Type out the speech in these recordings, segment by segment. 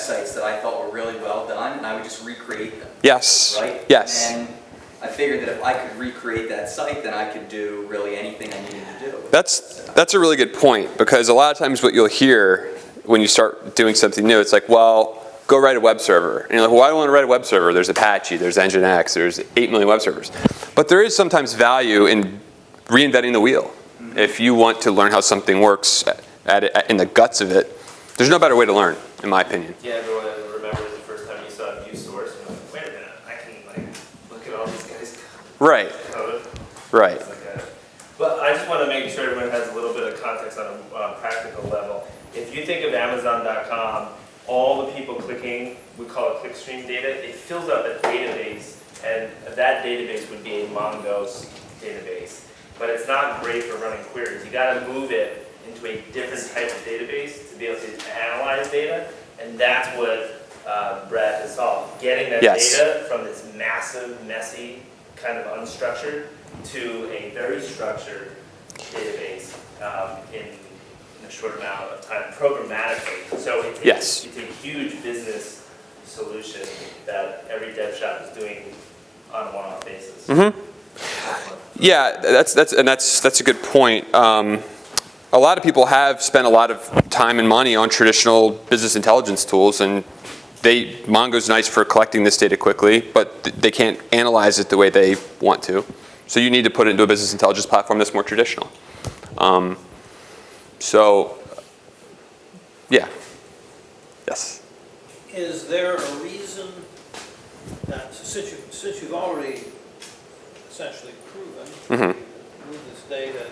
websites that I thought were really well done, and I would just recreate them. Yes. Right? Yes. And I figured that if I could recreate that site, then I could do really anything I needed to do. That's a really good point, because a lot of times what you'll hear when you start doing something new, it's like, well, go write a web server. And you're like, well, why do I want to write a web server? There's Apache, there's Nginx, there's 8 million web servers. But there is sometimes value in reinventing the wheel. Mm-hmm. If you want to learn how something works in the guts of it, there's no better way to learn, in my opinion. Yeah, everyone remembers the first time you saw a view source, and you're like, wait a minute, I can look at all these guys' Right. code. Right. But I just want to make sure everyone has a little bit of context on a practical level. If you think of Amazon.com, all the people clicking, we call it clickstream data, it fills up a database, and that database would be a Mongo's database. But it's not great for running queries. You got to move it into a different type of database to be able to analyze data, and that's what Brad has solved. Getting that data from this massive, messy, kind of unstructured to a very structured database in a short amount of time, programmatically. So it's a huge business solution that every dev shop is doing on a one-off basis. Mm-hmm. Yeah, that's a good point. A lot of people have spent a lot of time and money on traditional business intelligence tools, and Mongo's nice for collecting this data quickly, but they can't analyze it the way they want to. So you need to put it into a business intelligence platform that's more traditional. So, yeah. Yes. Is there a reason that, since you've already essentially proven, move this data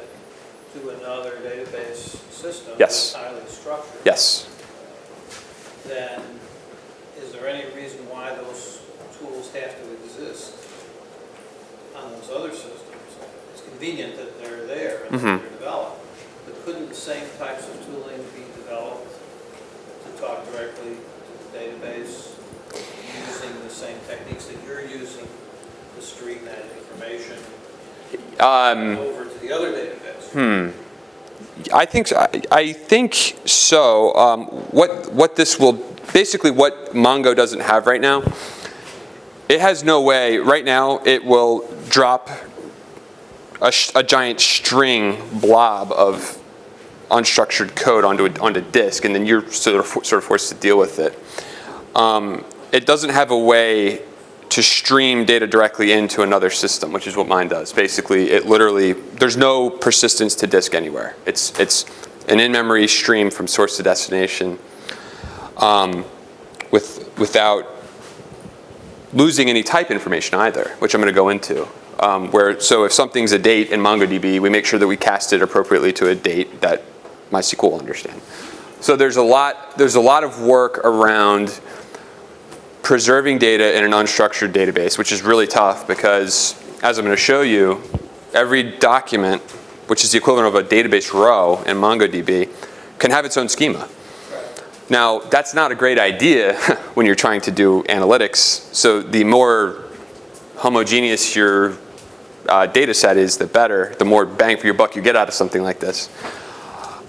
to another database system that's highly structured, then is there any reason why those tools have to exist on those other systems? It's convenient that they're there and they're developed, but couldn't the same types of tooling be developed to talk directly to the database using the same techniques that you're using to stream that information over to the other database? I think so. What this will basically, what Mongo doesn't have right now, it has no way. Right now, it will drop a giant string blob of unstructured code onto disk, and then you're sort of forced to deal with it. It doesn't have a way to stream data directly into another system, which is what mine does. Basically, it literally, there's no persistence to disk anywhere. It's an in-memory stream from source to destination without losing any type information either, which I'm going to go into. So if something's a date in MongoDB, we make sure that we cast it appropriately to a date that MySQL will understand. So there's a lot of work around preserving data in an unstructured database, which is really tough because, as I'm going to show you, every document, which is the equivalent of a database row in MongoDB, can have its own schema. Now, that's not a great idea when you're trying to do analytics. So the more homogeneous your data set is, the better, the more bang for your buck you get out of something like this.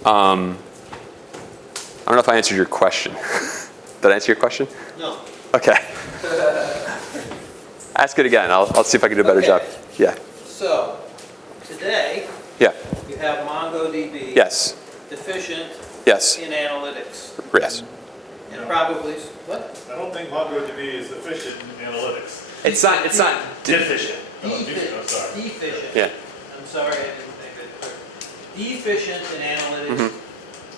I don't know if I answered your question. Did I answer your question? No. Okay. Ask it again. I'll see if I can do a better job. Yeah. So, today, you have MongoDB deficient in analytics. Yes. And probably, what? I don't think MongoDB is efficient in analytics. It's not deficient. Deficient. Yeah. I'm sorry, I didn't think that clear. Deficient in analytics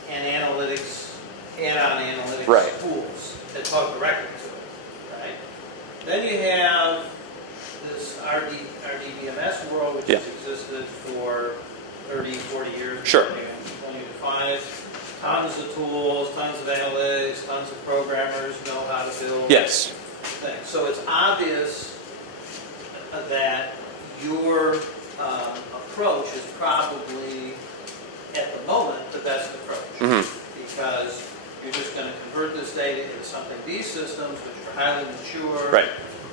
and analytics, add-on analytics tools that talk directly to it, right? Then you have this RDBMS world, which has existed for 30, 40 years. Sure. When you define it, tons of tools, tons of analytics, tons of programmers know how to build things. So it's obvious that your approach is probably, at the moment, the best approach. Because you're just going to convert this data into something, these systems, which are highly mature,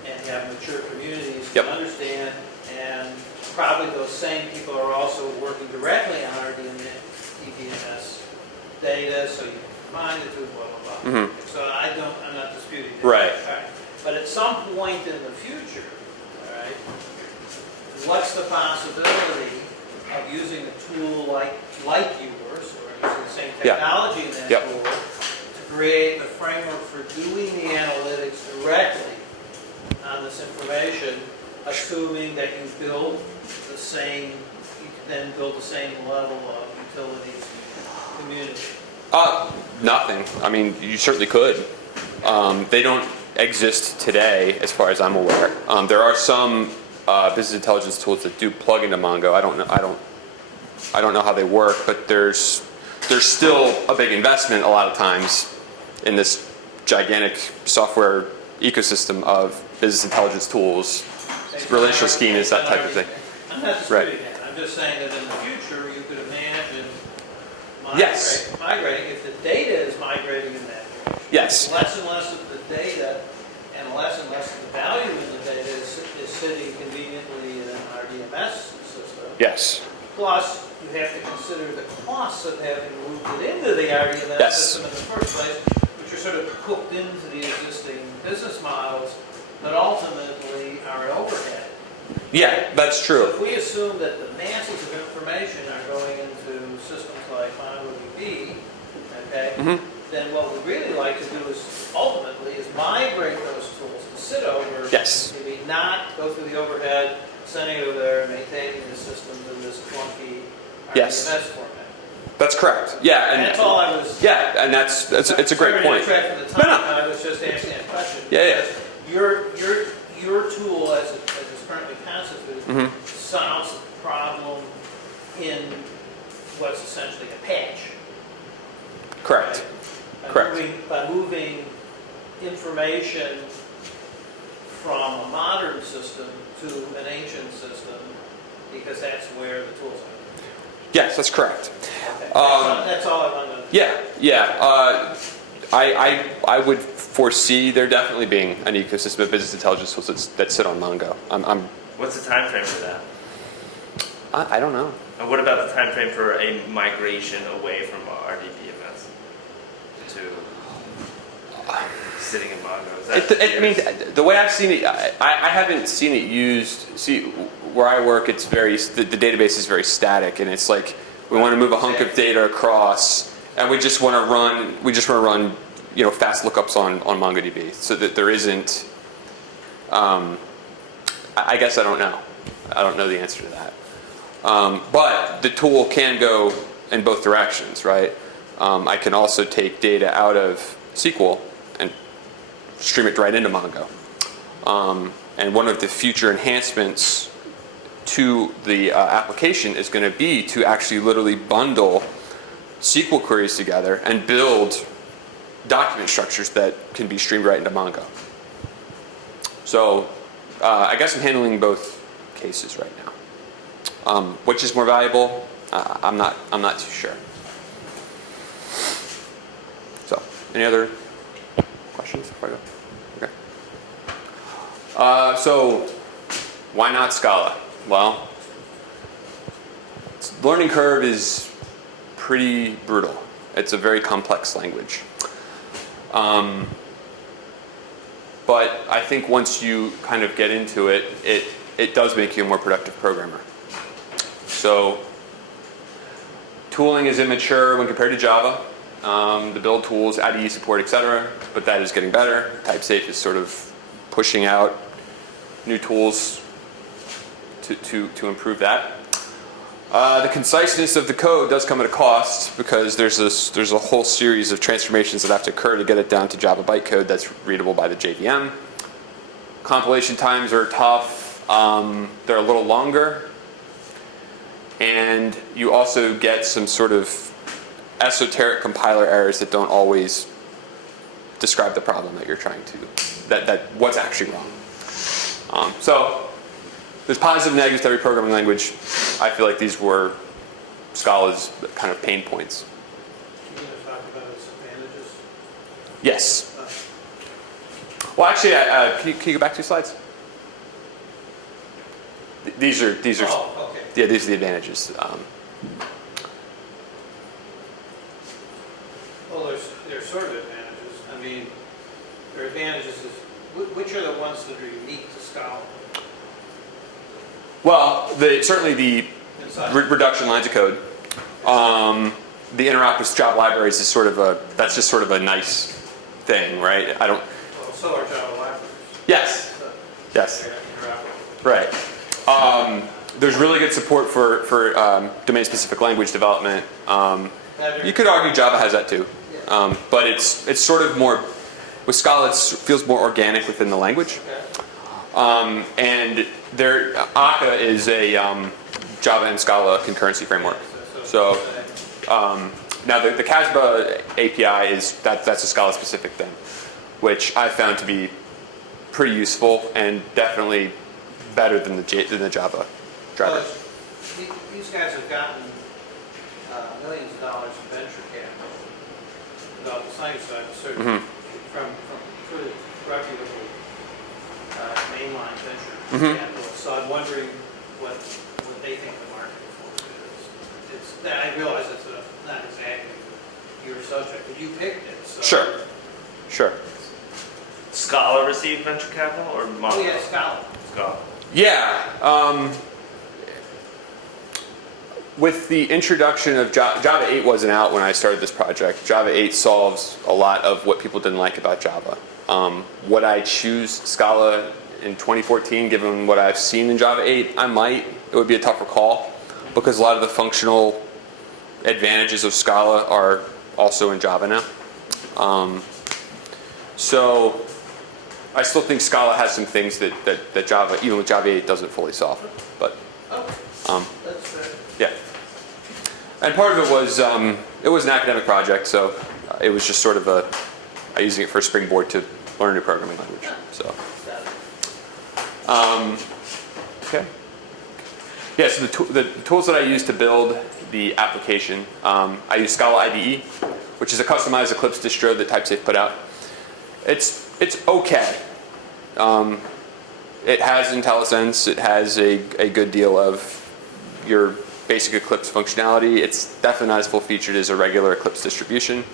and you have mature communities to understand, and probably those same people are also working directly on our DBMS data, so combine the two, blah, blah, blah. Mhm. So I'm not disputing that. Right. All right. But at some point in the future, all right, what's the possibility of using a tool like yours, or using the same Yeah. technology in that Yep. tool, to create the framework for doing the analytics directly on this information, assuming that you build the same, you can then build the same level of utilities community? Nothing. I mean, you certainly could. They don't exist today, as far as I'm aware. There are some business intelligence tools that do plug into Mongo. I don't know how they work, but there's still a big investment a lot of times in this gigantic software ecosystem of business intelligence tools, relational schemas, that type of thing. I'm not disputing that. I'm just saying that in the future, you could imagine Yes. migrating, if the data is migrating in that direction. Yes. Less and less of the data and less of the value in the data is sitting conveniently in an RDMS system. Yes. Plus, you have to consider the costs of having moved it into the RDMS Yes. system in the first place, which are sort of cooked into the existing business models, but ultimately are an overhead. Yeah, that's true. If we assume that the masses of information are going into systems like MongoDB, okay, then what we'd really like to do is ultimately is migrate those tools to sit over, Yes. maybe not go through the overhead, sending it over there, and maintaining the systems in this clunky Yes. RDMS format. That's correct. Yeah, and That's all I was. yeah, and it's a great Sorry point. to detract from the No, time, no. I was just asking that question. Yeah, yeah. Because your tool as it's currently constituted Mm-hmm. solves the problem in what's essentially a patch. Correct. By Correct. by moving information from a modern system to an ancient system, because that's where the tools are. Yes, that's correct. Okay. That's all I wanted to. Yeah, yeah. I would foresee there definitely being an ecosystem of business intelligence tools that sit on Mongo. What's the time frame for that? I don't know. And what about the time frame for a migration away from RDBMS to sitting in Mongo? Is that I mean, years? the way I've seen it, I haven't seen it used. See, where I work, it's the database is very static, and it's like we want to move a hunk of data across, and we just want to run, fast lookups on MongoDB, so that there isn't. I guess I don't know. I don't know the answer to that. But the tool can go in both directions, right? I can also take data out of SQL and stream it right into Mongo. And one of the future enhancements to the application is going to be to actually literally bundle SQL queries together and build document structures that can be streamed right into Mongo. So I guess I'm handling both cases right now. Which is more valuable? I'm not too sure. So, any other questions before I go? Okay. So, why not Scala? Well, the learning curve is pretty brutal. It's a very complex language. But I think once you kind of get into it, it does make you a more productive programmer. So tooling is immature when compared to Java. The build tools, IDE support, etc. But that is getting better. TypeSafe is sort of pushing out new tools to improve that. The conciseness of the code does come at a cost, because there's a whole series of transformations that have to occur to get it down to Java bytecode that's readable by the JVM. Compilation times are tough. They're a little longer. And you also get some sort of esoteric compiler errors that don't always describe the problem that you're trying to, that what's actually wrong. So there's positive and negatives to every programming language. I feel like these were Scala's kind of pain points. Can you talk about its advantages? Yes. Well, actually, can you go back 2 slides? These are. Oh, okay. Yeah, these are the advantages. Well, I mean, their advantages is, which are the ones that are unique to Scala? Well, certainly the reduction lines of code. The interop with Java libraries is that's just sort of a nice thing, right? Well, so are Java libraries. Yes. So Yes. they're interoperable. Right. There's really good support for domain-specific language development. You could argue Java has that too, but it's sort of more with Scala. It feels more organic within the language. Okay. And Akka is a Java and Scala concurrency framework. So now the Casba API that's a Scala specific thing, which I found to be pretty useful and definitely better than the Java driver. These guys have gotten millions of dollars in venture capital without the science side, certainly from pretty reputable mainline venture capitalists. So I'm wondering what they think the market for it is. I realize it's not exactly your subject, but you picked it. So. Sure. Scala received venture capital or Mongo? Oh yeah, Scala. Scala. Yeah. With the introduction of Java 8 wasn't out when I started this project. Java 8 solves a lot of what people didn't like about Java. Would I choose Scala in 2014 given what I've seen in Java 8? I might. It would be a tougher call because a lot of the functional advantages of Scala are also in Java now. So I still think Scala has some things that Java, even with Java 8, doesn't fully solve. But That's fair. yeah. And part of it was an academic project, so it was just sort of using it for a springboard to learn a new programming language. So okay. Yeah. So the tools that I use to build the application, I use Scala IDE, which is a customized Eclipse distro that TypeSafe put out. It's okay. It has IntelliSense. It has a good deal of your basic Eclipse functionality. It's definitely not as full-featured as a regular Eclipse distribution.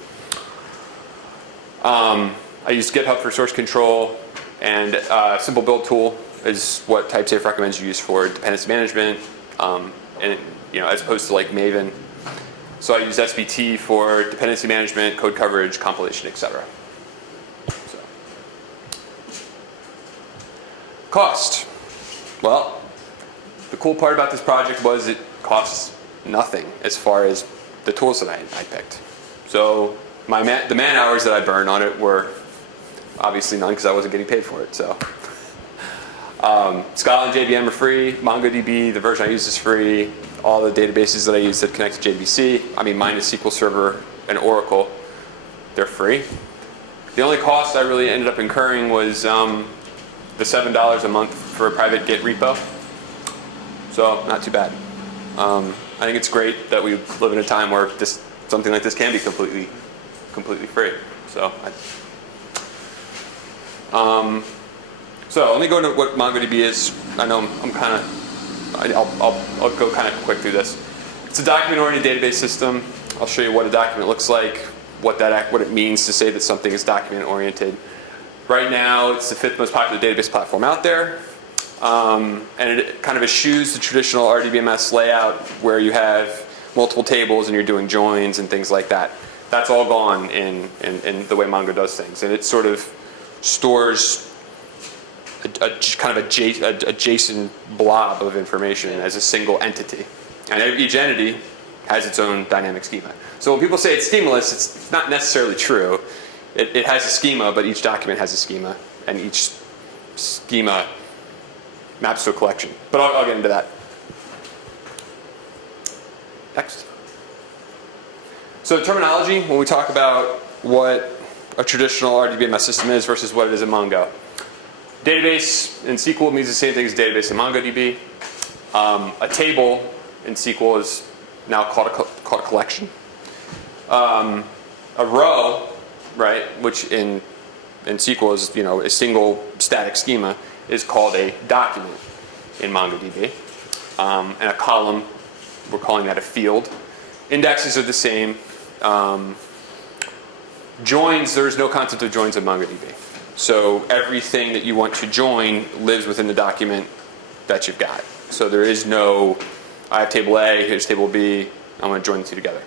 I use GitHub for source control, and Simple Build Tool is what TypeSafe recommends you use for dependency management, and as opposed to like Maven. So I use SBT for dependency management, code coverage, compilation, etc. So. Cost. Well, the cool part about this project was it costs nothing as far as the tools that I picked. So the man hours that I burned on it were obviously none because I wasn't getting paid for it. So Scala and JVM are free. MongoDB, the version I use, is free. All the databases that I use that connect to JDBC, minus SQL Server and Oracle, they're free. The only cost I really ended up incurring was the $7 a month for a private Git repo. So not too bad. I think it's great that we live in a time where something like this can be completely free. So let me go into what MongoDB is. I know I'll go kind of quick through this. It's a document-oriented database system. I'll show you what a document looks like, what it means to say that something is document-oriented. Right now, it's the 5th most popular database platform out there. And it kind of eschews the traditional RDBMS layout where you have multiple tables and you're doing joins and things like that. That's all gone in the way Mongo does things. And it sort of stores a kind of a JSON blob of information as a single entity. And each entity has its own dynamic schema. So when people say it's schemaless, it's not necessarily true. It has a schema, but each document has a schema, and each schema maps to a collection. But I'll get into that. Next. So terminology, when we talk about what a traditional RDBMS system is versus what it is in Mongo. Database in SQL means the same thing as database in MongoDB. A table in SQL is now called a collection. A row, right, which in SQL is a single static schema, is called a document in MongoDB. And a column, we're calling that a field. Indexes are the same. Joins, there's no concept of joins in MongoDB. So everything that you want to join lives within the document that you've got. So there is no, I have table A, here's table B, I want to join the two together.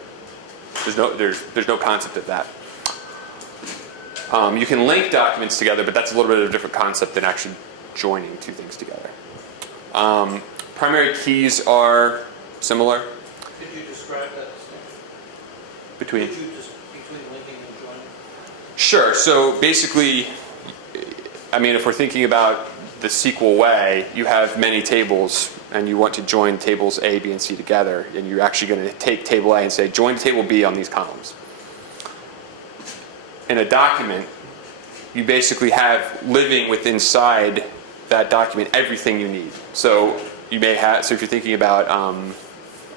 There's no concept of that. You can link documents together, but that's a little bit of a different concept than actually joining two things together. Primary keys are similar. Could you describe that distinction? Between Between linking and joining? Sure. So basically, I mean, if we're thinking about the SQL way, you have many tables, and you want to join tables A, B, and C together, and you're actually going to take table A and say, join table B on these columns. In a document, you basically have living within inside that document everything you need. So you may have, so if you're thinking about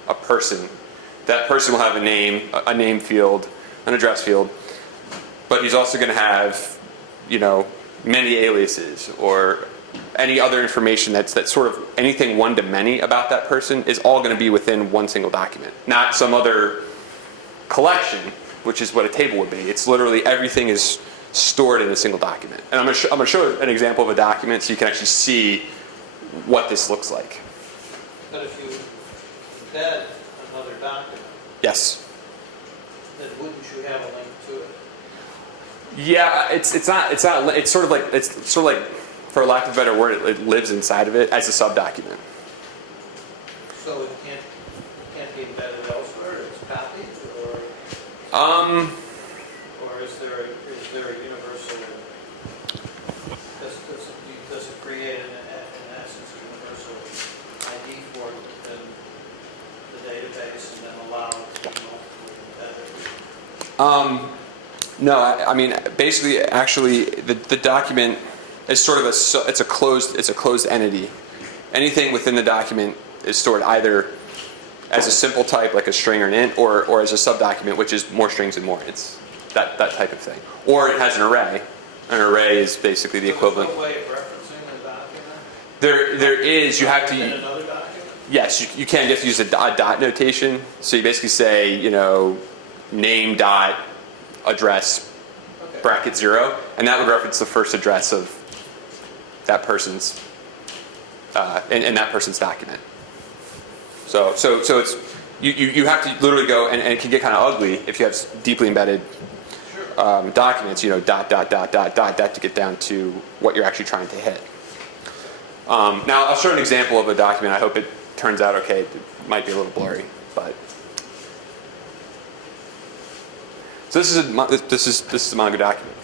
a person, that person will have a name field, an address field, but he's also going to have, many aliases or any other information that's sort of anything one to many about that person is all going to be within one single document, not some other collection, which is what a table would be. It's literally everything is stored in a single document. And I'm going to show an example of a document so you can actually see what this looks like. But if you embed another document, Yes. then wouldn't you have a link to it? Yeah, it's sort of like, for lack of a better word, it lives inside of it as a subdocument. So it can't be embedded elsewhere, it's copied, or is there a universal, does it create in essence a universal ID for it within the database and then allow it to be multiple embedded? No, I mean, basically, actually, the document is sort of it's a closed entity. Anything within the document is stored either as a simple type, like a string or an int, or as a subdocument, which is more strings and more. It's that type of thing. Or it has an array. An array is basically the equivalent. There's no way of referencing the document? There is. You have In to. another document? Yes, you can. You have to use a dot notation. So you basically say, name dot address Okay. bracket 0, and that would reference the first address of that person's in that person's document. So it's you have to literally go, and it can get kind of ugly if you have deeply embedded documents. Dot to get down to what you're actually trying to hit. Now I'll show an example of a document. I hope it turns out okay. It might be a little blurry, but. So this is a Mongo document.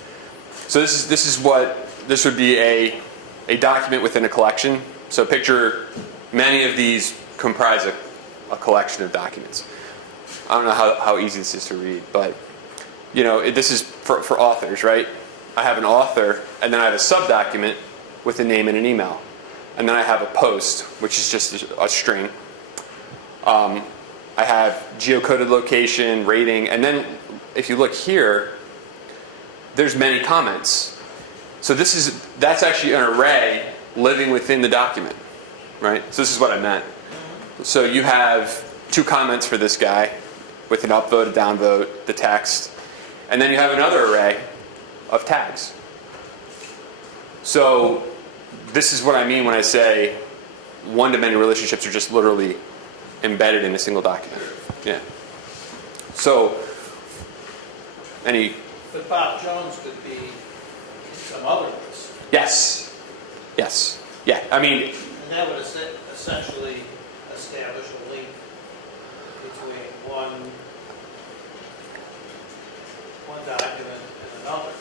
So this would be a document within a collection. So picture many of these comprise a collection of documents. I don't know how easy this is to read, but this is for authors, right? I have an author, and then I have a subdocument with a name and an email, and then I have a post, which is just a string. I have geocoded location, rating, and then if you look here, there's many comments. So that's actually an array living within the document, right? So this is what I meant. So you have 2 comments for this guy with an upvote, a downvote, the text, and then you have another array of tags. So this is what I mean when I say one-to-many relationships are just literally embedded in a single document. Yeah. So But Bob Jones could be some other list. Yes. Yeah. I mean. And that would essentially establish a link between one document and another.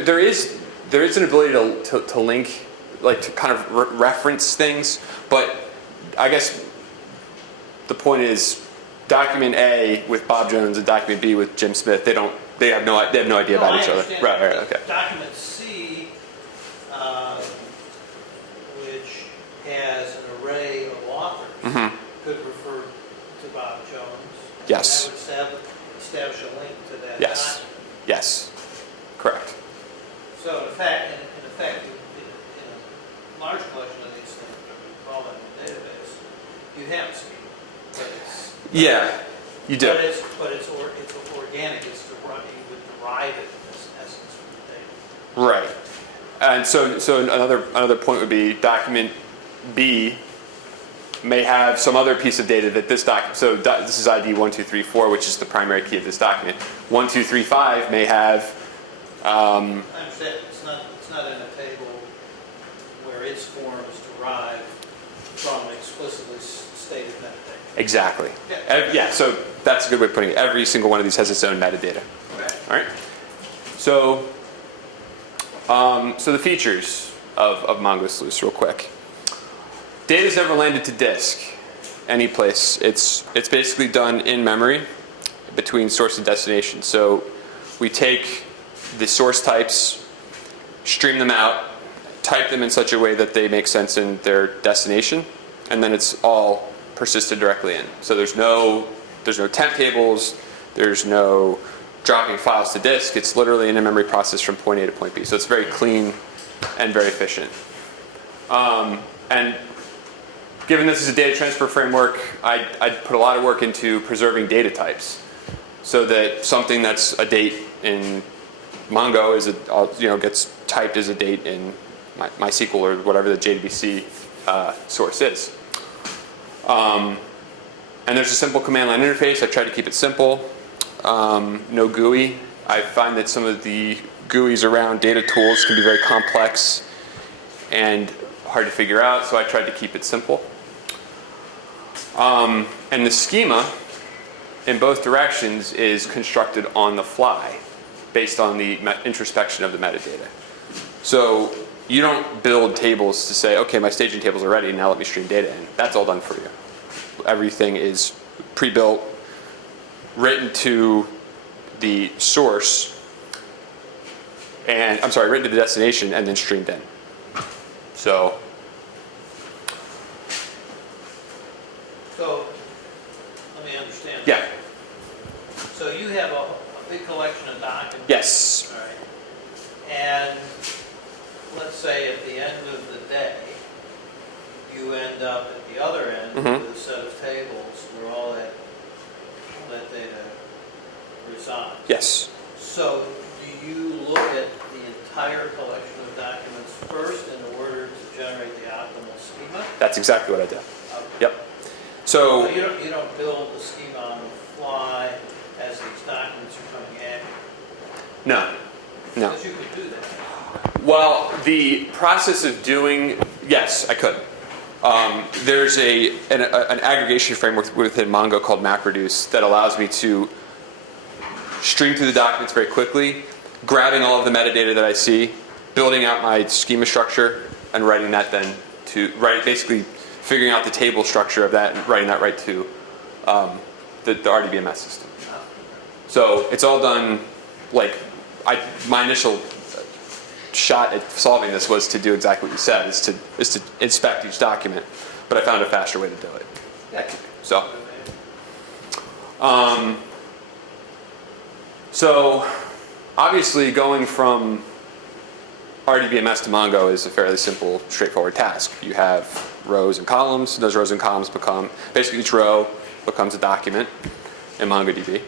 There is an ability to link, like to kind of reference things, but I guess the point is, document A with Bob Jones and document B with Jim Smith, they have no idea about each other. Right, okay. Document C, which has an array of authors, could refer to Bob Jones. Yes. And that would establish a link to that document. Yes. Correct. So in fact, in a large collection of these things, that we call them a database, you have speed. But Yeah, you do. But it's organic, it's you would derive it in this essence from the data. Right. And so another point would be document B may have some other piece of data that this document, so this is ID 1234, which is the primary key of this document. 1235 may have, I understand, it's not in a table where its form is derived from explicitly stated metadata. exactly. Yeah. Yeah, so that's a good way of putting it. Every single one of these has its own metadata. Okay. All right. So, so the features of MongoSluice, real quick. Data's never landed to disk, any place. It's basically done in memory between source and destination. So we take the source types, stream them out, type them in such a way that they make sense in their destination, and then it's all persisted directly in. So there's no temp tables, there's no dropping files to disk. It's literally an in-memory process from point A to point B. So it's very clean and very efficient. And given this is a data transfer framework, I'd put a lot of work into preserving data types, so that something that's a date in Mongo gets typed as a date in MySQL or whatever the JDBC source is. And there's a simple command line interface. I try to keep it simple. No GUI. I find that some of the GUIs around data tools can be very complex and hard to figure out, so I tried to keep it simple. And the schema in both directions is constructed on the fly based on the introspection of the metadata. So you don't build tables to say, okay, my staging tables are ready, now let me stream data in. That's all done for you. Everything is pre-built, written to the source, and written to the destination and then streamed in. So let me understand. yeah. So you have a big collection of documents. Yes. All right. And let's say at the end of the day, you end up at the other end with a set of tables where all that data resides. Yes. So do you look at the entire collection of documents first in order to generate the optimal schema? That's exactly what I did. Okay. Yep. So So you don't build the schema on the fly as these documents are coming at you? no. Because you could do that. Well, the process of doing, yes, I could. There's an aggregation framework within Mongo called MapReduce that allows me to stream through the documents very quickly, grabbing all of the metadata that I see, building out my schema structure, and writing that then basically figuring out the table structure of that and writing that right to the RDBMS system. So it's all done, my initial shot at solving this was to do exactly what you said, is to inspect each document, but I found a faster way to do it. So, so obviously going from RDBMS to Mongo is a fairly simple, straightforward task. You have rows and columns. Those rows and columns become, basically each row becomes a document in MongoDB.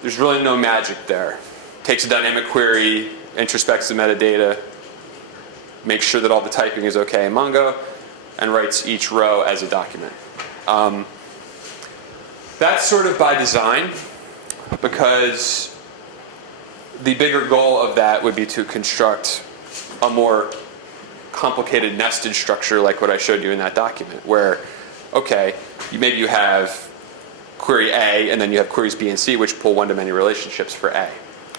There's really no magic there. Takes a dynamic query, introspects the metadata, makes sure that all the typing is okay in Mongo, and writes each row as a document. That's sort of by design, because the bigger goal of that would be to construct a more complicated nested structure like what I showed you in that document, where, okay, maybe you have query A, and then you have queries B and C, which pull one-to-many relationships for A.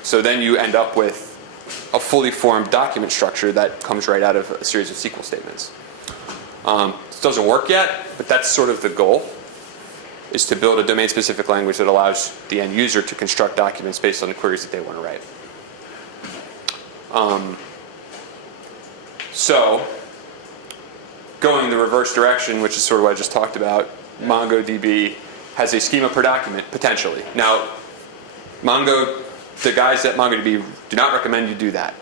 So then you end up with a fully formed document structure that comes right out of a series of SQL statements. This doesn't work yet, but that's sort of the goal, is to build a domain-specific language that allows the end user to construct documents based on the queries that they want to write. So, going the reverse direction, which is sort of what I just talked about, MongoDB has a schema per document, potentially. Now, the guys at MongoDB do not recommend you do that.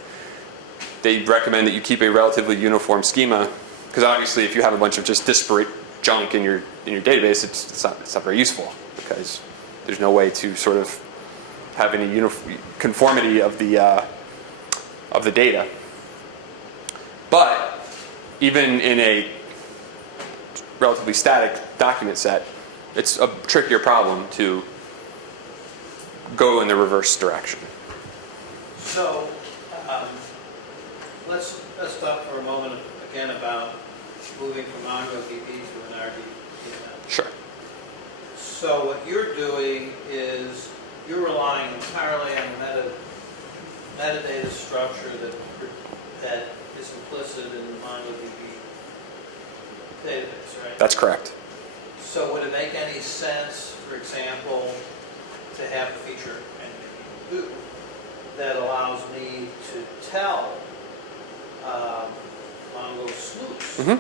They recommend that you keep a relatively uniform schema, because obviously if you have a bunch of just disparate junk in your in your database, it's not very useful because there's no way to sort of have any conformity of the data. But even in a relatively static document set, it's a trickier problem to go in the reverse direction. So, let's talk for a moment again about moving from MongoDB to an RDB. Sure. So what you're doing is you're relying entirely on metadata structure that is implicit in the MongoDB database, right? That's correct. So would it make any sense, for example, to have a feature, and maybe you do, that allows me to tell Mongo Sluice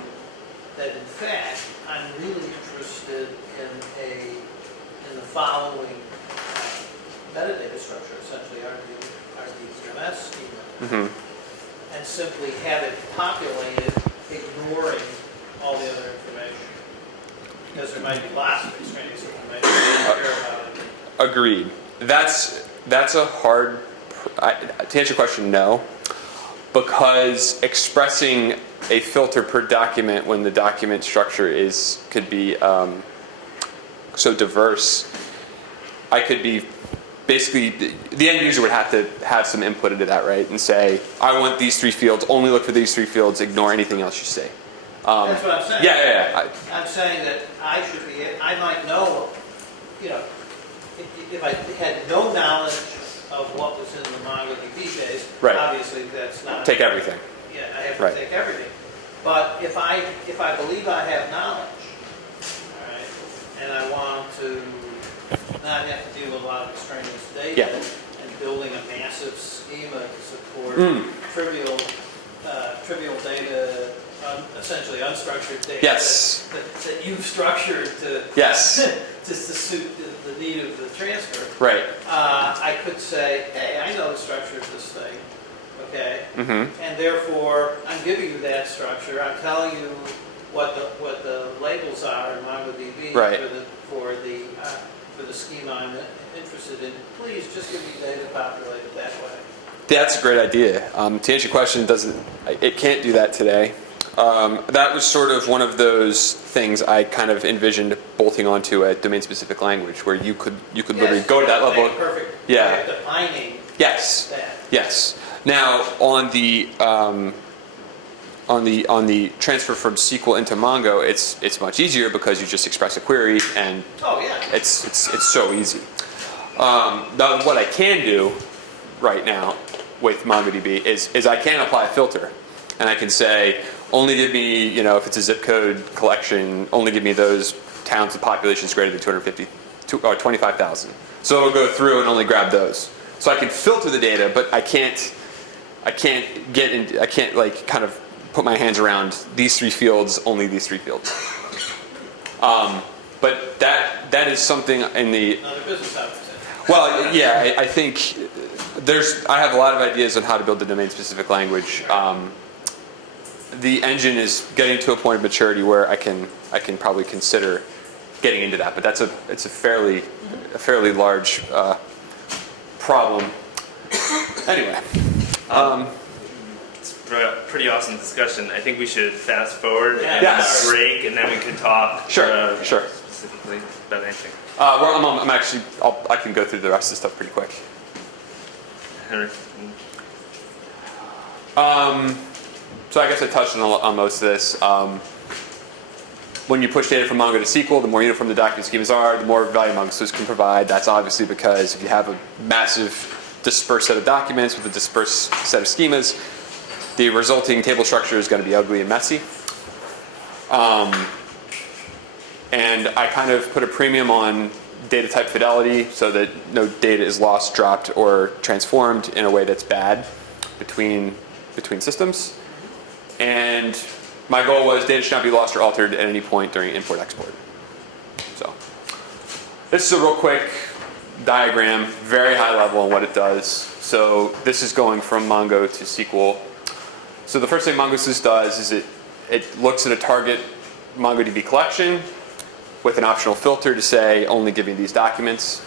that in fact I'm really interested in the following metadata structure, essentially RDBMS schema, and simply have it populated, ignoring all the other information, because there might be lots of extraneous information I don't care about it. Agreed. That's a hard. To answer your question, no, because expressing a filter per document when the document structure could be so diverse, I could be basically the end user would have to have some input into that, right? And say, I want these 3 fields. Only look for these 3 fields. Ignore anything else you say. That's what I'm saying. Yeah. I'm saying that I might know, if I had no knowledge of what was in the MongoDB base, Right. obviously that's not. Take everything. Yeah, I have to Right. take everything. But if I believe I have knowledge, all right, and I want to not have to deal with a lot of extraneous data, Yeah. and building a massive schema to support trivial data, essentially unstructured data Yes. that you've structured to Yes. to suit the need of the transfer. Right. I could say, hey, I know the structure of this thing, okay, and therefore I'm giving you that structure. I'm telling you what the labels are in MongoDB Right. for the schema I'm interested in. Please just give me data populated that way. That's a great idea. To answer your question, it can't do that today. That was sort of one of those things I kind of envisioned bolting onto a domain-specific language, where you could literally go to that level. Perfect. Yeah. Way of defining Yes. that. Yes. Now on the transfer from SQL into Mongo, it's much easier because you just express a query and Oh yeah. it's so easy. Now what I can do right now with MongoDB is I can apply a filter, and I can say only give me, if it's a zip code collection, only give me those towns with populations greater than 250 or 25,000. So it'll go through and only grab those. So I can filter the data, but I can't like kind of put my hands around these 3 fields, only these 3 fields. But that is something in the Another business opportunity. well, yeah, I think I have a lot of ideas on how to build the domain-specific language. The engine is getting to a point of maturity where I can probably consider getting into that, but it's a fairly large problem. Anyway, It's pretty awesome discussion. I think we should fast forward and Yes. break, and then we can talk Sure. specifically about anything. I can go through the rest of the stuff pretty quick. Henry? So I guess I touched on most of this. When you push data from Mongo to SQL, the more uniform the document schemas are, the more value MongoSluice can provide. That's obviously because if you have a massive dispersed set of documents with a dispersed set of schemas, the resulting table structure is going to be ugly and messy. And I kind of put a premium on data type fidelity so that no data is lost, dropped, or transformed in a way that's bad between systems. And my goal was data should not be lost or altered at any point during import-export. So this is a real quick diagram, very high level on what it does. So this is going from Mongo to SQL. So the first thing MongoSluice does is it looks at a target MongoDB collection, with an optional filter to say only give me these documents.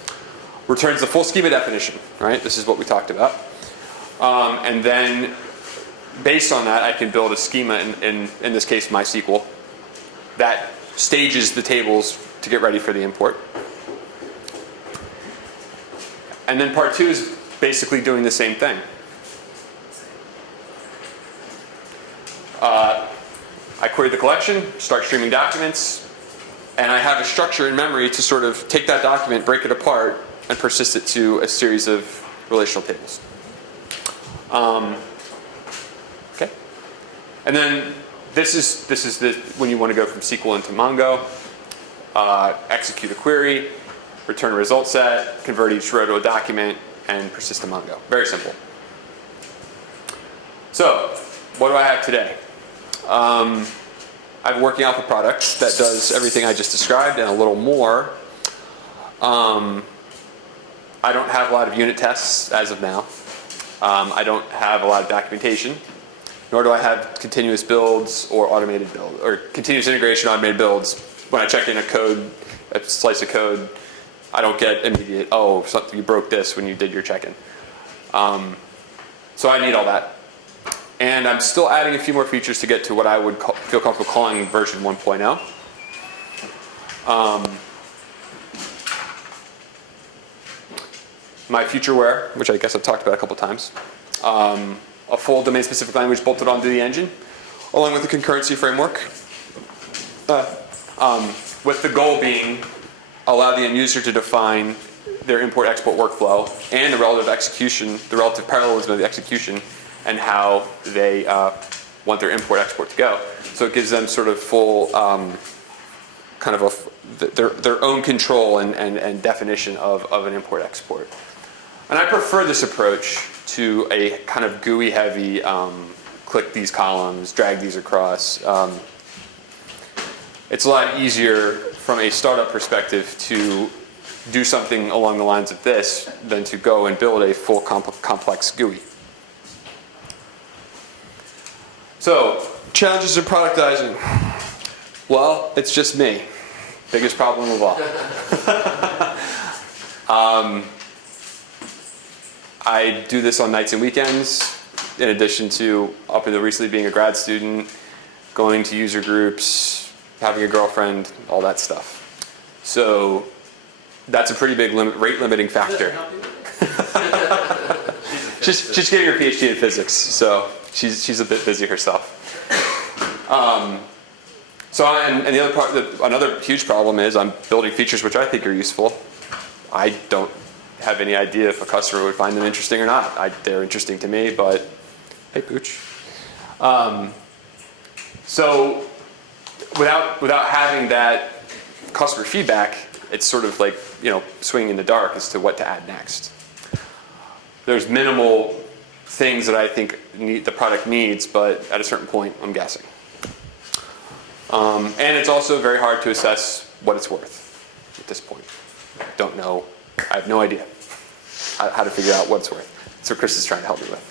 Returns the full schema definition, right? This is what we talked about. And then based on that, I can build a schema, in this case MySQL, that stages the tables to get ready for the import. And then part 2 is basically doing the same thing. I query the collection, start streaming documents, and I have a structure in memory to sort of take that document, break it apart, and persist it to a series of relational tables. Okay. And then this is when you want to go from SQL into Mongo. Execute a query, return a result set, convert each row to a document, and persist to Mongo. Very simple. So, what do I have today? I have a working alpha product that does everything I just described and a little more. I don't have a lot of unit tests as of now. I don't have a lot of documentation, nor do I have continuous builds or automated build, or continuous integration automated builds. When I check in a slice of code, I don't get immediate, oh, something, you broke this when you did your check-in. So I need all that. And I'm still adding a few more features to get to what I would feel comfortable calling version 1.0. My futureware, which I guess I've talked about a couple times. A full domain-specific language bolted onto the engine, along with a concurrency framework. With the goal being allow the end user to define their import-export workflow and the relative execution, the relative parallelism of the execution, and how they want their import-export to go. So it gives them sort of full kind of their own control and definition of an import-export. And I prefer this approach to a kind of GUI-heavy, click these columns, drag these across. It's a lot easier from a startup perspective to do something along the lines of this than to go and build a full complex GUI. So, challenges in productizing. Well, it's just me. Biggest problem of all. I do this on nights and weekends, in addition to up until recently being a grad student, going to user groups, having a girlfriend, all that stuff. So that's a pretty big rate limiting factor. She's getting her PhD in physics, so she's a bit busy herself. And the other part, another huge problem is I'm building features which I think are useful. I don't have any idea if a customer would find them interesting or not. They're interesting to me, but hey, pooch. So without having that customer feedback, it's sort of like, swinging in the dark as to what to add next. There's minimal things that I think the product needs, but at a certain point, I'm guessing. And it's also very hard to assess what it's worth at this point. Don't know. I have no idea how to figure out what it's worth. So Chris is trying to help me with.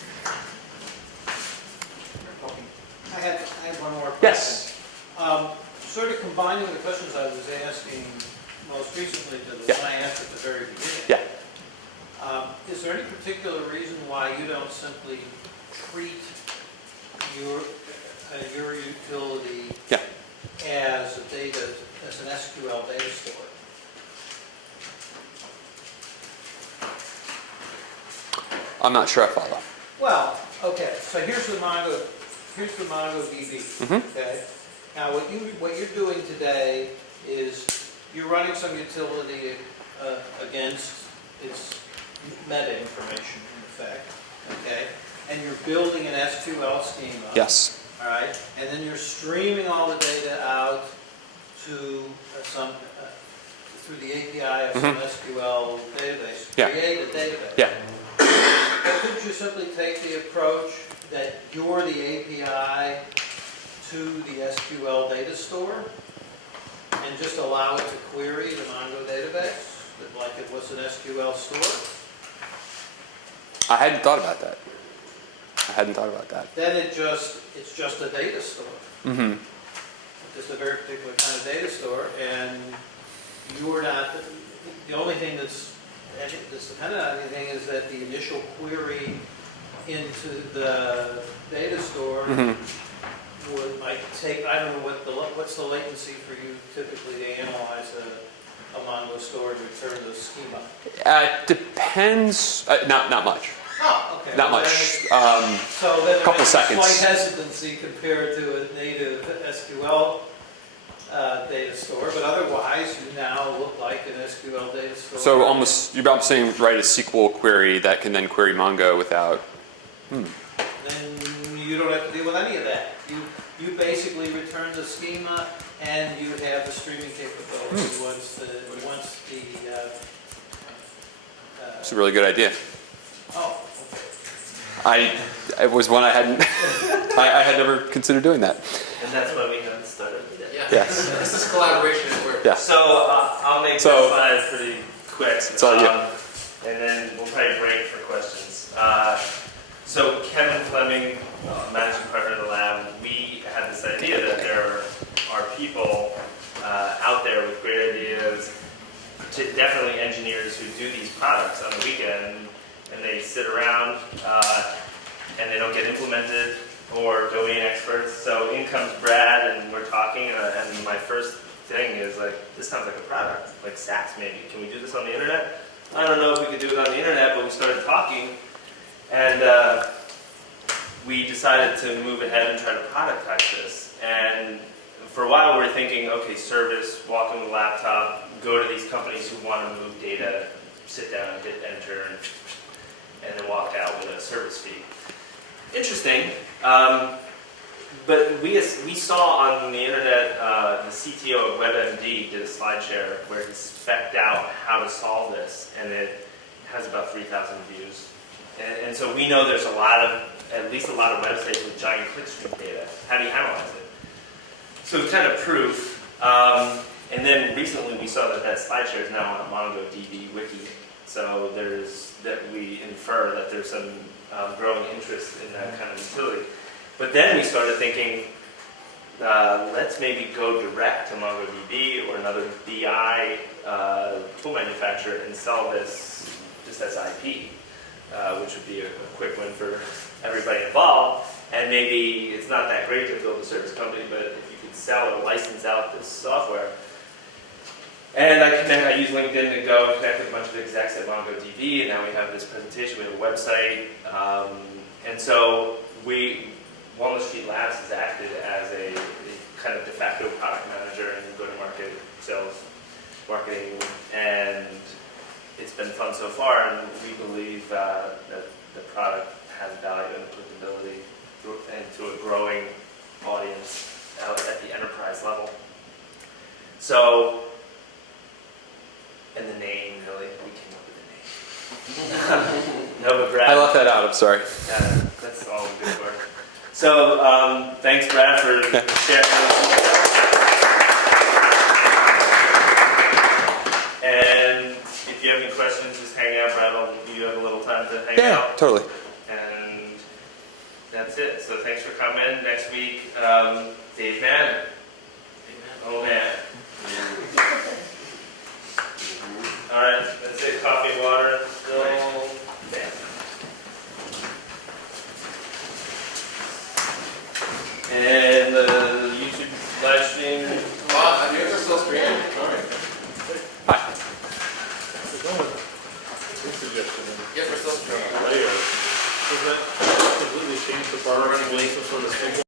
I had one more question. Yes. Sort of combining the questions I was asking most recently to the one I asked at the very beginning. Yeah. Is there any particular reason why you don't simply treat your utility as an SQL data store? I'm not sure I follow. Well, okay. So here's the MongoDB. Okay. Now, what you're doing today is you're running some utility against its meta information, in effect. Okay. And you're building an SQL schema. Yes. All right. And then you're streaming all the data out to through the API of some SQL database. Create a database. Yeah. Couldn't you simply take the approach that you're the API to the SQL data store and just allow it to query the Mongo database like it was an SQL store? I hadn't thought about that. Then it's just a data store. just a very particular kind of data store, and you're not, the only thing that's dependent on anything is that the initial query into the data store might take, I don't know what's the latency for you typically to analyze a Mongo store and return the schema? Depends, not much. Oh, okay. Not Well, much. So then couple there's seconds. slight hesitancy compared to a native SQL data store, but otherwise you now look like an SQL data store. So almost, you're about saying write a SQL query that can then query Mongo without, Then you don't have to deal with any of that. You basically return the schema and you have the streaming capability once the it's a really good idea. oh, okay. It was one I hadn't, I had never considered doing that. And that's why we haven't started yet. Yeah. Yes. This is collaboration at work. Yeah. So I'll make So- the slides pretty quick. It's all you. And then we'll probably break for questions. So Kevin Fleming, managing partner of the lab, we had this idea that there are people out there with great ideas, definitely engineers who do these products on the weekend, and they sit around and they don't get implemented, or domain experts. So in comes Brad, and we're talking, and my first thing is like, this sounds like a product, like SaaS maybe. Can we do this on the internet? I don't know if we could do it on the internet, but we started talking, and we decided to move ahead and try to productize this. And for a while we were thinking, okay, service, walk in with a laptop, go to these companies who want to move data, sit down and hit enter, and then walk out with a service fee. Interesting, but we saw on the internet, the CTO of WebMD did a slide share where he spec'd out how to solve this, and it has about 3,000 views. And so we know there's at least a lot of websites with giant clickstream data. How do you analyze it? So it's kind of proof. And then recently we saw that slide share is now on a MongoDB wiki. So we infer that there's some growing interest in that kind of utility. But then we started thinking, let's maybe go direct to MongoDB or another BI tool manufacturer and sell this just as IP, which would be a quick win for everybody involved. And maybe it's not that great to build a service company, but if you could sell or license out this software. And I used LinkedIn to go and connect with a bunch of execs at MongoDB, and now we have this presentation, we have a website. And so Walnut Street Labs has acted as a kind of de facto product manager and go-to-market sales marketing, and it's been fun so far, and we believe that the product has value and applicability to a growing audience out at the enterprise level. So, and the name, really, we came up with the name. No, but Brad. I left that out, I'm sorry. Yeah, that's all I'm good for. So, thanks, Brad, for sharing those. And if you have any questions, just hang out. Brad, you have a little time to hang out. Yeah, totally. And that's it. So thanks for coming. Next week, Dave Mann. Oh, man. All right, that's it. Coffee and water. Still there. And the YouTube live stream. I'm here for still streaming. All right. Good suggestion. Yeah, we're still